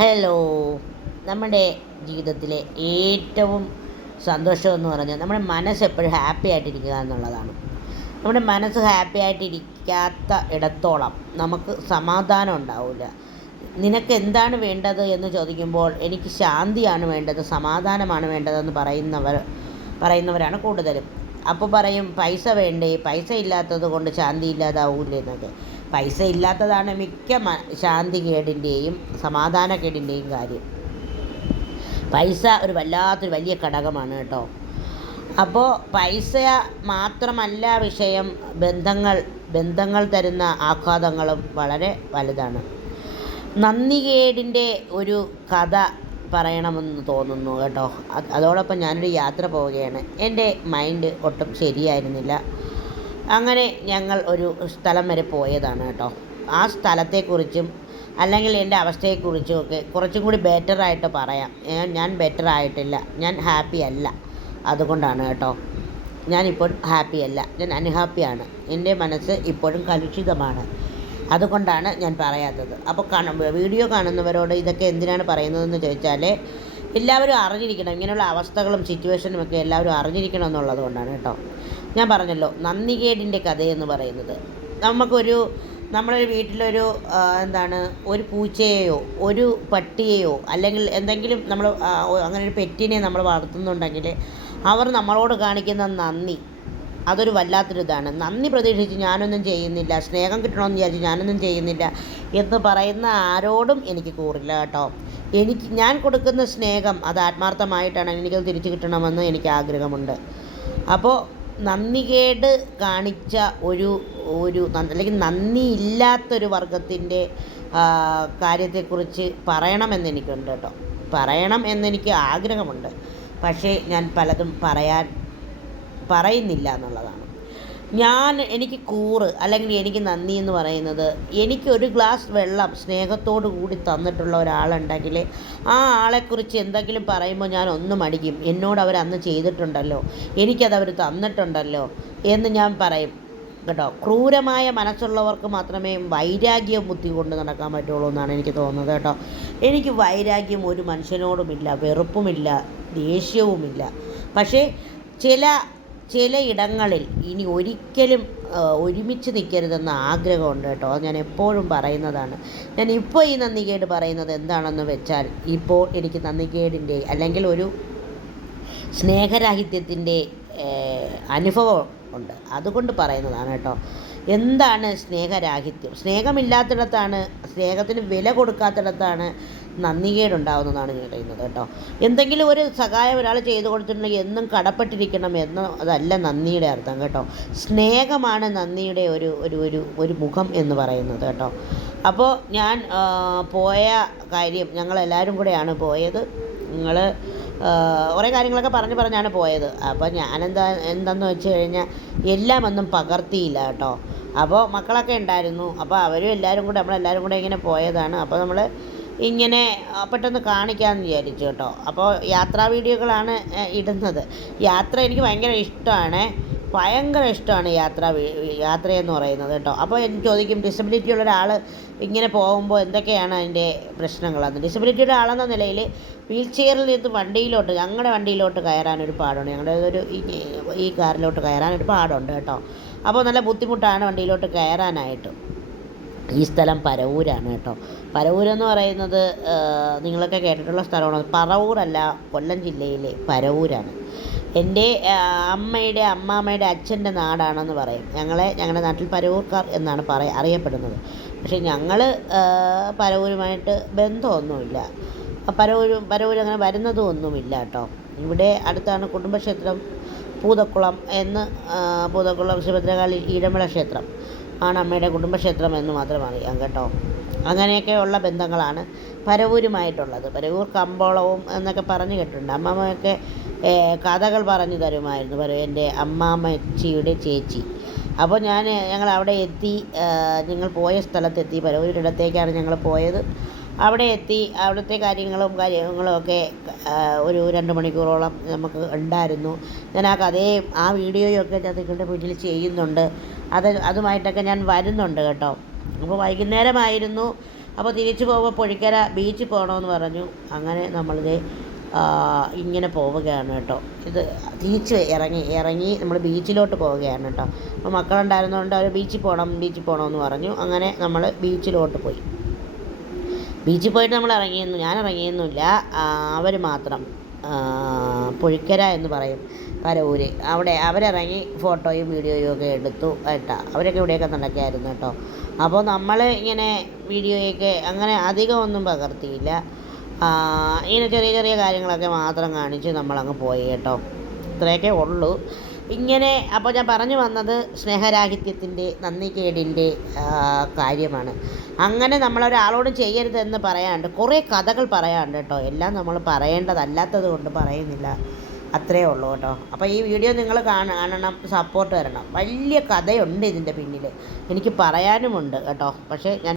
Hello നമ്മുടെ ജീവിതത്തിലെ ഏറ്റവും സന്തോഷം എന്ന് പറഞ്ഞാൽ നമ്മുടെ മനസ്സ് എപ്പോഴും ഹാപ്പി ആയിട്ടിരിക്കുക എന്നുള്ളതാണ്. നമ്മുടെ മനസ്സ് ഹാപ്പി ആയിട്ടിരിക്കാത്ത ഇടത്തോളം നമുക്ക് സമാധാനം ഉണ്ടാവില്ല നിനക്ക് എന്താണ് വേണ്ടത് എന്ന് ചോദിക്കുമ്പോൾ എനിക്ക് ശാന്തിയാണ് വേണ്ടത് സമാധാനമാണ് വേണ്ടതെന്ന് പറയുന്നവർ പറയുന്നവരാണ് കൂടുതലും. അപ്പോൾ പറയും പൈസ വേണ്ടേ? പൈസ ഇല്ലാത്തത് കൊണ്ട് ശാന്തി ഇല്ലാതാവൂലേ എന്നൊക്കെ. പൈസ ഇല്ലാത്തതാണ് മിക്ക ശാന്തികേടിന്റെയും സമാധാനക്കേടിന്റെയും കാര്യം. പൈസ ഒരു വല്ലാത്തൊരു വലിയ ഘടകമാണ് കേട്ടോ. അപ്പോൾ പൈസ മാത്രമല്ല വിഷയം ബന്ധങ്ങൾ ബന്ധങ്ങൾ തരുന്ന ആഘാതങ്ങളും വളരെ വലുതാണ്. നന്ദികേടിന്റെ ഒരു കഥ പറയണമെന്ന് തോന്നുന്നു കേട്ടോ. അത് അതോടൊപ്പം ഞാനൊരു യാത്ര പോവുകയാണ്. എന്റെ മൈൻഡ് ഒട്ടും ശരിയായിരുന്നില്ല. അങ്ങനെ ഞങ്ങൾ ഒരു സ്ഥലം വരെ പോയതാണ് കേട്ടോ. ആ സ്ഥലത്തെക്കുറിച്ചും അല്ലെങ്കിൽ എന്റെ അവസ്ഥയെക്കുറിച്ചും ഒക്കെ കുറച്ചും കൂടി ബെറ്ററായിട്ട് പറയാം. ഞാൻ- ബെറ്റർ ആയിട്ടില്ല. ഞാൻ ഹാപ്പി അല്ല. അതുകൊണ്ടാണ് കേട്ടോ. ഞാനിപ്പോൾ ഹാപ്പി അല്ല. ഞാൻ അൺഹാപ്പിയാണ് എന്റെ മനസ്സ് ഇപ്പോഴും കലുഷിതമാണ്. അതുകൊണ്ടാണ് ഞാൻ പറയാത്തത്. അപ്പോൾ കാണും വീഡിയോ കാണുന്നവരോട് ഇതൊക്കെ എന്തിനാണ് പറയുന്നതെന്ന് ചോദിച്ചാൽ എല്ലാവരും അറിഞ്ഞിരിക്കണം. ഇങ്ങനെയുള്ള അവസ്ഥകളും സിറ്റുവേഷനും ഒക്കെ എല്ലാവരും അറിഞ്ഞിരിക്കണം എന്നുള്ളത് കൊണ്ടാണ് കേട്ടോ. ഞാൻ പറഞ്ഞല്ലോ നന്ദികേടിന്റെ കഥയെന്ന് പറയുന്നത്. നമുക്കൊരു നമ്മളൊരു വീട്ടിലൊരു എന്താണ് ഒരു പൂച്ചയെയോ ഒരു പട്ടിയെയോ അല്ലെങ്കിൽ എന്തെങ്കിലും നമ്മൾ അങ്ങനെ ഒരു പെറ്റിനെ നമ്മൾ വളർത്തുന്നുണ്ടെങ്കിൽ അവർ നമ്മളോട് കാണിക്കുന്ന നന്ദി അതൊരു വല്ലാത്തൊരു ഇതാണ്. നന്ദി പ്രതീക്ഷിച്ച് ഞാനൊന്നും ചെയ്യുന്നില്ല സ്നേഹം കിട്ടണമെന്ന് വിചാരിച്ച് ഞാനൊന്നും ചെയ്യുന്നില്ല എന്ന് പറയുന്ന ആരോടും എനിക്ക് കൂറില്ല കേട്ടോ. എനിക്ക് ഞാൻ കൊടുക്കുന്ന സ്നേഹം അത് ആത്മാർത്ഥമായിട്ടാണ് എനിക്കത് തിരിച്ചു കിട്ടണമെന്ന് എനിക്ക് ആഗ്രഹമുണ്ട്. അപ്പോൾ നന്ദികേട് കാണിച്ച ഒരു ഒരു അല്ലെങ്കിൽ നന്ദിയില്ലാത്തൊരു വർഗത്തിന്റെ കാര്യത്തെക്കുറിച്ച് പറയണമെന്നെനിക്കുണ്ട് കേട്ടോ. പറയണം എന്നെനിക്ക് ആഗ്രഹമുണ്ട്. പക്ഷേ ഞാൻ പലതും പറയാൻ പറയുന്നില്ല എന്നുള്ളതാണ്. ഞാൻ എനിക്ക് കൂറ് അല്ലെങ്കിൽ എനിക്ക് നന്ദി എന്ന് പറയുന്നത് എനിക്ക് ഒരു ഗ്ലാസ് വെള്ളം സ്നേഹത്തോടു കൂടി തന്നിട്ടുള്ള ഒരാളുണ്ടെങ്കിൽ ആ ആളെക്കുറിച്ച് എന്തെങ്കിലും പറയുമ്പോൾ ഞാൻ ഒന്ന് മടിക്കും. എന്നോട് അവർ അന്ന് ചെയ്തിട്ടുണ്ടല്ലോ. എനിക്കത് അവർ തന്നിട്ടുണ്ടല്ലോ എന്ന് ഞാൻ പറയും. കേട്ടോ? ക്രൂരമായ മനസ്സുള്ളവർക്ക് മാത്രമേ വൈരാഗ്യ ബുദ്ധി കൊണ്ട് നടക്കാൻ പറ്റുള്ളൂ എന്നാണ് എനിക്ക് തോന്നുന്നത് കേട്ടോ. എനിക്ക് വൈരാഗ്യം ഒരു മനുഷ്യനോടുമില്ല വെറുപ്പുമില്ല ദേഷ്യവുമില്ല. പക്ഷേ ചില ചില ഇടങ്ങളിൽ ഇനി ഒരിക്കലും ഒരുമിച്ച് നിൽക്കരുതെന്ന് ആഗ്രഹമുണ്ട് കേട്ടോ. അത് ഞാൻ എപ്പോഴും പറയുന്നതാണ്. ഞാൻ ഇപ്പോൾ ഈ നന്ദികേട് പറയുന്നത് എന്താണെന്ന് വെച്ചാൽ ഇപ്പോൾ എനിക്ക് നന്ദികേടിന്റെ അല്ലെങ്കിൽ ഒരു സ്നേഹരാഹിത്യത്തിന്റെ അനുഭവം ഉണ്ട്. അതുകൊണ്ട് പറയുന്നതാണ് കേട്ടോ. എന്താണ് സ്നേഹരാഹിത്യം? സ്നേഹമില്ലാത്തിടത്താണ് സ്നേഹത്തിന് വില കൊടുക്കാത്തിടത്താണ് നന്ദികേടുണ്ടാവുന്നതാണ് ഞാൻ പറയുന്നത് കേട്ടോ. എന്തെങ്കിലും ഒരു സഹായം ഒരാൾ ചെയ്തു കൊടുത്തിട്ടുണ്ടെങ്കിൽ എന്നും കടപ്പെട്ടിരിക്കണം എന്ന് അതല്ല നന്ദിയുടെ അർത്ഥം കേട്ടോ. സ്നേഹമാണ് നന്ദിയുടെ ഒരു ഒരു ഒരു ഒരു മുഖം എന്ന് പറയുന്നത് കേട്ടോ. അപ്പോൾ ഞാൻ പോയ കാര്യം ഞങ്ങളെല്ലാവരും കൂടെയാണ് പോയത്. നിങ്ങൾ കുറേ കാര്യങ്ങളൊക്കെ പറഞ്ഞ് പറഞ്ഞാണ് പോയത്. അപ്പോൾ ഞാനെന്താ എന്താന്ന് വെച്ച് കഴിഞ്ഞാൽ എല്ലാം ഒന്നും പകർത്തിയില്ല കേട്ടോ. അപ്പോൾ മക്കളൊക്കെ ഉണ്ടായിരുന്നു. അപ്പോൾ അവരും എല്ലാവരും കൂടെ നമ്മളെല്ലാവരും കൂടെ ഇങ്ങനെ പോയതാണ്. അപ്പോൾ നമ്മൾ ഇങ്ങനെ പെട്ടെന്ന് കാണിക്കാമെന്ന് വിചാരിച്ചു കേട്ടോ. അപ്പോൾ യാത്രാ വീഡിയോകളാണ് ഇടുന്നത്. യാത്ര എനിക്ക് ഭയങ്കര ഇഷ്ടമാണ്. ഭയങ്കര ഇഷ്ടമാണ് യാത്ര യാത്രയെന്ന് പറയുന്നത് കേട്ടോ. അപ്പോൾ എനിക്ക് ചോദിക്കും ഡിസബിലിറ്റി ഉള്ള ഒരാൾ ഇങ്ങനെ പോകുമ്പോൾ എന്തൊക്കെയാണ് അതിന്റെ പ്രശ്നങ്ങളെന്ന്? ഡിസബിലിറ്റിയുടെ ആളെന്ന നിലയിൽ വീൽ ചെയറിൽ നിന്ന് വണ്ടിയിലോട്ട് ഞങ്ങളുടെ വണ്ടിയിലോട്ട് കയറാനൊരു പാടുണ്ട്. ഞങ്ങളുടെ ഒരു ഈ കാറിലോട്ട് കയറാനൊരു പാടുണ്ട് കേട്ടോ. അപ്പോൾ നല്ല ബുദ്ധിമുട്ടാണ് വണ്ടിയിലോട്ട് കയറാനായിട്ട്. ഈ സ്ഥലം പരവൂരാണ് കേട്ടോ. പരവൂരെന്ന് പറയുന്നത് നിങ്ങളൊക്കെ കേട്ടിട്ടുള്ള സ്ഥലമാണ്. പറവൂരല്ല കൊല്ലം ജില്ലയിലെ പരവൂരാണ്. എന്റെ അമ്മയുടെ അമ്മാമ്മയുടെ അച്ഛന്റെ നാടാണെന്ന് പറയും. ഞങ്ങളെ ഞങ്ങളുടെ നാട്ടിൽ പരവൂർക്കാർ എന്നാണ് പറ അറിയപ്പെടുന്നത്. പക്ഷേ ഞങ്ങൾ പരവൂരുമായിട്ട് ബന്ധമൊന്നുമില്ല. പരവൂർ പരവൂർ അങ്ങനെ വരുന്നതും ഒന്നുമില്ല കേട്ടോ. ഇവിടെ അടുത്താണ് കുടുംബക്ഷേത്രം പൂതക്കുളം എന്ന് പൂതക്കുളം ശ്രീഭദ്രകാളി ഈഴമല ക്ഷേത്രം. ആണ് അമ്മയുടെ കുടുംബക്ഷേത്രം എന്ന് മാത്രം അറിയാം കേട്ടോ. അങ്ങനെയൊക്കെയുള്ള ബന്ധങ്ങളാണ് പരവൂരുമായിട്ടുള്ളത്. പരവൂർ കമ്പോളവും എന്നൊക്കെ പറഞ്ഞു കേട്ടിട്ടുണ്ട്. അമ്മമ്മയൊക്കെ കഥകൾ പറഞ്ഞു തരുമായിരുന്നു പറയും എന്റെ അമ്മാമ്മച്ചിയുടെ ചേച്ചി. അപ്പോൾ ഞാൻ ഞങ്ങൾ അവിടെ എത്തി ഞങ്ങൾ പോയ സ്ഥലത്തെത്തി. പരവൂരിടത്തേക്കാണ് ഞങ്ങൾ പോയത്. അവിടെ എത്തി അവിടുത്തെ കാര്യങ്ങളും കാര്യങ്ങളും ഒക്കെ ഒരു രണ്ട് മണിക്കൂറോളം നമുക്ക് ഉണ്ടായിരുന്നു. ഞാൻ ആ കഥയും ആ വീഡിയോയൊക്കെ നിങ്ങളുടെ മുന്നിൽ ചെയ്യുന്നുണ്ട്. അത് അതുമായിട്ടൊക്കെ ഞാൻ വരുന്നുണ്ട് കേട്ടോ. അപ്പോൾ വൈകുന്നേരമായിരുന്നു. അപ്പോൾ തിരിച്ചു പോകുമ്പോൾ പൊഴിക്കര ബീച്ചിൽ പോകണമെന്ന് പറഞ്ഞു. അങ്ങനെ നമ്മളിത് ഇങ്ങനെ പോവുകയാണ് കേട്ടോ. ഇത് തിരിച്ച് ഇറങ്ങി ഇറങ്ങി നമ്മൾ ബീച്ചിലോട്ട് പോവുകയാണ് കേട്ടോ. അപ്പോൾ മക്കളുണ്ടായിരുന്നതുകൊണ്ട് അവർ ബീച്ചിൽ പോകണം ബീച്ചിൽ പോകണമെന്ന് പറഞ്ഞു. അങ്ങനെ നമ്മൾ ബീച്ചിലോട്ട് പോയി. ബീച്ചിൽ പോയിട്ട് നമ്മൾ ഇറങ്ങിയെന്നു ഞാൻ ഇറങ്ങിയൊന്നുമില്ല. അവർ മാത്രം പുഴിക്കര എന്ന് പറയും പരവൂര്. അവിടെ അവരിറങ്ങി ഫോട്ടോയും വീഡിയോയും ഒക്കെ എടുത്തു കേട്ടോ. അവരൊക്കെ ഇവിടെയൊക്കെ നടക്കായിരുന്നു കേട്ടോ. അപ്പോൾ നമ്മൾ ഇങ്ങനെ വീഡിയോയൊക്കെ അങ്ങനെ അധികം ഒന്നും പകർത്തിയില്ല. ഇങ്ങനെ ചെറിയ ചെറിയ കാര്യങ്ങളൊക്കെ മാത്രം കാണിച്ച് നമ്മളങ്ങ് പോയി കേട്ടോ. ഇത്രയൊക്കെ ഉള്ളൂ. ഇങ്ങനെ അപ്പോൾ ഞാൻ പറഞ്ഞു വന്നത് സ്നേഹരാഹിത്യത്തിന്റെ നന്ദികേടിന്റെ കാര്യമാണ്. അങ്ങനെ നമ്മളൊരാളോട് ചെയ്യരുതെന്ന് പറയാണ്ട് കുറേ കഥകൾ പറയാണ്ട് കേട്ടോ. എല്ലാം നമ്മൾ പറയേണ്ടതല്ലാത്തത് കൊണ്ട് പറയുന്നില്ല. അത്രേ ഉള്ളൂ കേട്ടോ. അപ്പോൾ ഈ വീഡിയോ നിങ്ങൾ കാണണം സപ്പോർട്ട് തരണം. വലിയ കഥയുണ്ട് ഇതിന്റെ പിന്നിൽ. എനിക്ക് പറയാനുമുണ്ട് കേട്ടോ. പക്ഷേ ഞാൻ